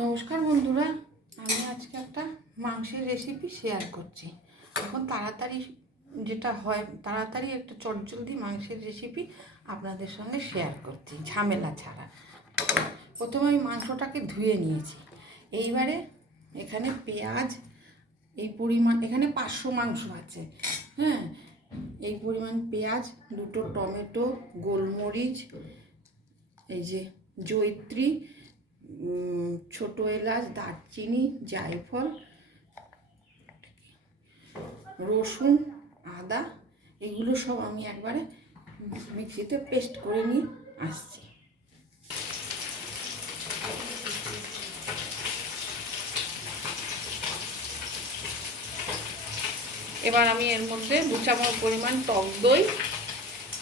নমস্কার বন্ধুরা, আমি আজকে একটা মাংসের রেসিপি শেয়ার করছি। এখন তাড়াতাড়ি যেটা হয়, তাড়াতাড়ি একটা চটজলদি মাংসের রেসিপি আপনাদের সঙ্গে শেয়ার করছি, ঝামেলা ছাড়া। প্রথমে আমি মাংসটাকে ধুয়ে নিয়েছি। এইবারে এখানে পেঁয়াজ এই পরিমাণ, এখানে 500 মাংস আছে, হ্যাঁ। এই পরিমাণ পেঁয়াজ, 2টো টমেটো, গোলমরিচ, এই যে জয়িত্রী, ছোট এলাচ, দারচিনি, জায়ফল, রসুন, আদা, এগুলো সব আমি একবারে মিক্সিতে পেস্ট করে নিয়ে আসছি। এবার আমি এর মধ্যে 2 চামচ পরিমাণ টক দই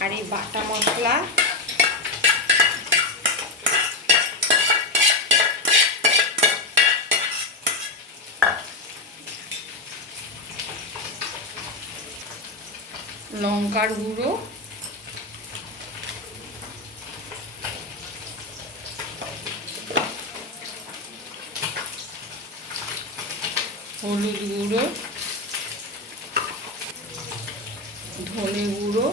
আর এই বাটা মশলা, লঙ্কার গুঁড়ো, হলুদ গুঁড়ো, ধনে গুঁড়ো,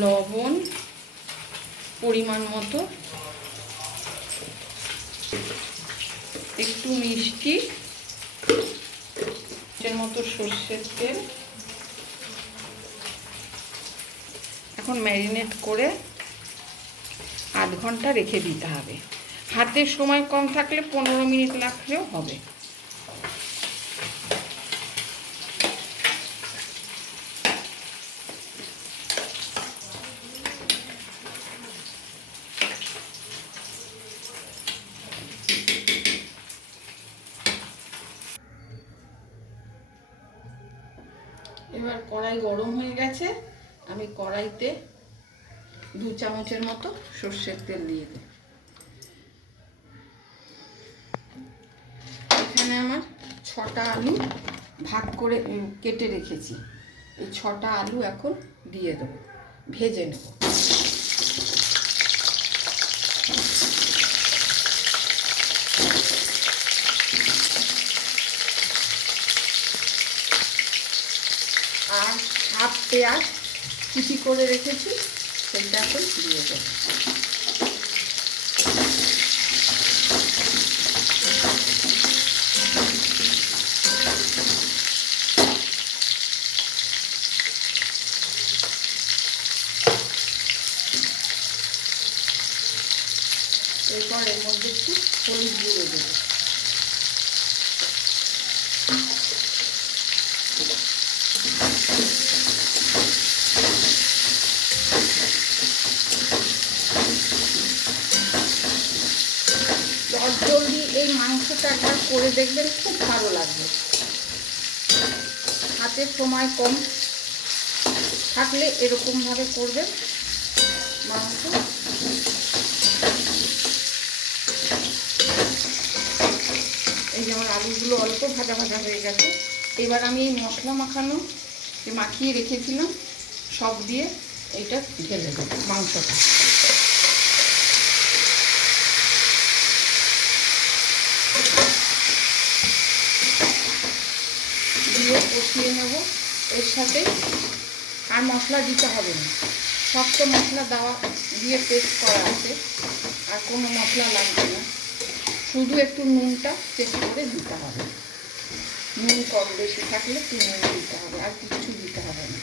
লবণ পরিমাণ মতো, একটু মিষ্টি, এর মতো সর্ষের তেল। এখন ম্যারিনেট করে 8 ঘন্টা রেখে দিতে হবে। হাতে সময় কম থাকলে 15 মিনিট লাগলেও হবে। এবার কড়াই গরম হয়ে গেছে, আমি কড়াইতে 2 চামচের মতো সর্ষের তেল দিয়ে দেব। এখানে আমার 6টা আলু ভাগ করে কেটে রেখেছি। এই 6টা আলু এখন দিয়ে দেব, ভেজে নেব। আর হাফ পেঁয়াজ কুচি করে রেখেছি, সেটা এখন দিয়ে দেব। এরপর এর মধ্যে একটু হলুদ গুঁড়ো দেবো। জলদি এই মাংসটা একবার করে দেখবেন, খুব ভালো লাগবে। হাতে সময় কম থাকলে এরকমভাবে করবেন মাংস। এই যে আমার আলুগুলো অল্প ভাজা ভাজা হয়ে গেছে। এবার আমি এই মশলা মাখানো যে মাখিয়ে রেখেছিলাম সব দিয়ে এইটা ঢেলে দেবো মাংসটা। দিয়ে কষিয়ে নেব। এর সাথে আর মশলা দিতে হবে না, সব তো মশলা দেওয়া দিয়ে পেস্ট করা আছে, আর কোনো মশলা লাগবে না। শুধু একটু নুনটা চেক করে দিতে হবে। নুন কম বেশি থাকলে একটু নুন দিতে হবে, আর কিছু দিতে হবে না।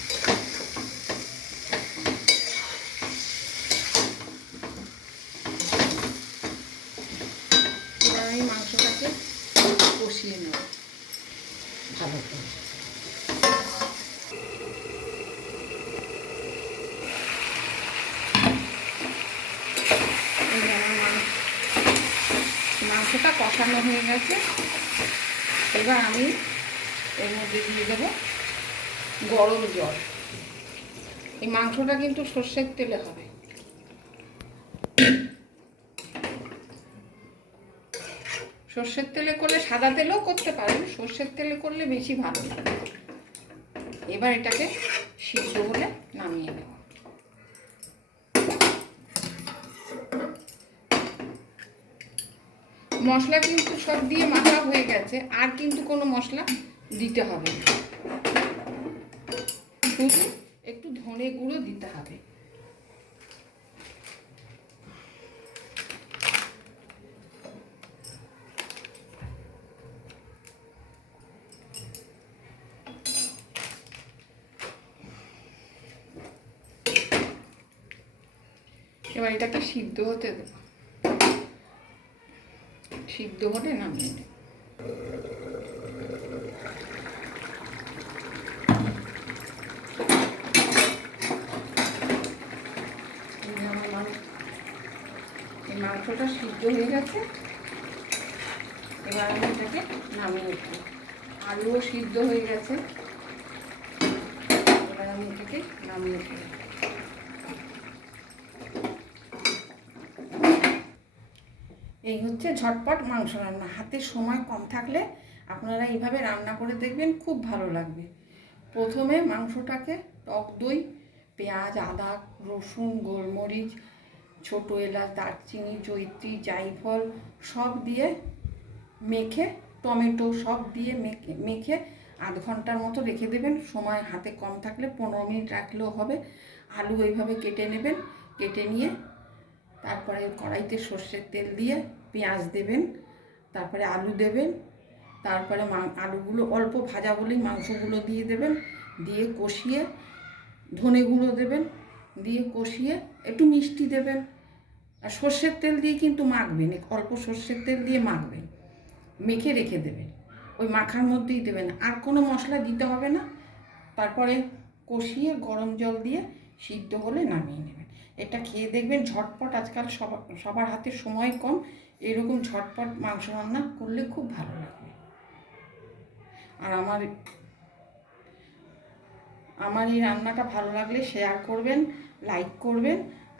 এবার আমি মাংসটাকে কষিয়ে নেব ভালো করে। মাংসটা কষানো হয়ে গেছে। এবার আমি এর মধ্যে দিয়ে দেবো গরম জল। এই মাংসটা কিন্তু সর্ষের তেলে হবে। সর্ষের তেলে করলে, সাদা তেলেও করতে পারেন, সর্ষের তেলে করলে বেশি ভালো লাগে। এবার এটাকে সিদ্ধ হলে নামিয়ে নেব। মশলা কিন্তু সব দিয়ে মাখা হয়ে গেছে, আর কিন্তু কোনো মশলা দিতে হবে না, শুধু একটু ধনে গুঁড়ো দিতে হবে। এবার এটাকে সিদ্ধ হতে দেব, সিদ্ধ হলে নামিয়ে দেব। এই মাংসটা সিদ্ধ হয়ে গেছে, এবার আমি এটাকে নামিয়ে দেব। আলুও সিদ্ধ হয়ে গেছে, এবার আমি এটাকে নামিয়ে দেব। এই হচ্ছে ঝটপট মাংস রান্না। হাতে সময় কম থাকলে আপনারা এইভাবে রান্না করে দেখবেন, খুব ভালো লাগবে। প্রথমে মাংসটাকে টক দই, পেঁয়াজ, আদা, রসুন, গোলমরিচ, ছোটো এলাচ, দারচিনি, জয়িত্রী, জায়ফল সব দিয়ে মেখে, টমেটো সব দিয়ে মেখে আধ ঘন্টার মতো রেখে দেবেন। সময় হাতে কম থাকলে 15 মিনিট রাখলেও হবে। আলু এইভাবে কেটে নেবেন, কেটে নিয়ে তারপরে কড়াইতে সর্ষের তেল দিয়ে পেঁয়াজ দেবেন, তারপরে আলু দেবেন, তারপরে আলুগুলো অল্প ভাজা বলেই মাংসগুলো দিয়ে দেবেন, দিয়ে কষিয়ে ধনে গুঁড়ো দেবেন, দিয়ে কষিয়ে একটু মিষ্টি দেবেন। আর সর্ষের তেল দিয়ে কিন্তু মাখবেন, অল্প সর্ষের তেল দিয়ে মাখবেন, মেখে রেখে দেবেন, ওই মাখার মধ্যেই দেবেন, আর কোনো মশলা দিতে হবে না। তারপরে কষিয়ে গরম জল দিয়ে সিদ্ধ হলে নামিয়ে নেবেন। এটা খেয়ে দেখবেন ঝটপট, আজকাল সবার হাতে সময় কম, এরকম ঝটপট মাংস রান্না করলে খুব ভালো লাগবে। আর আমার এই রান্নাটা ভালো লাগলে শেয়ার করবেন, লাইক করবেন,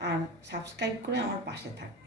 আর সাবস্ক্রাইব করে আমার পাশে থাকবেন।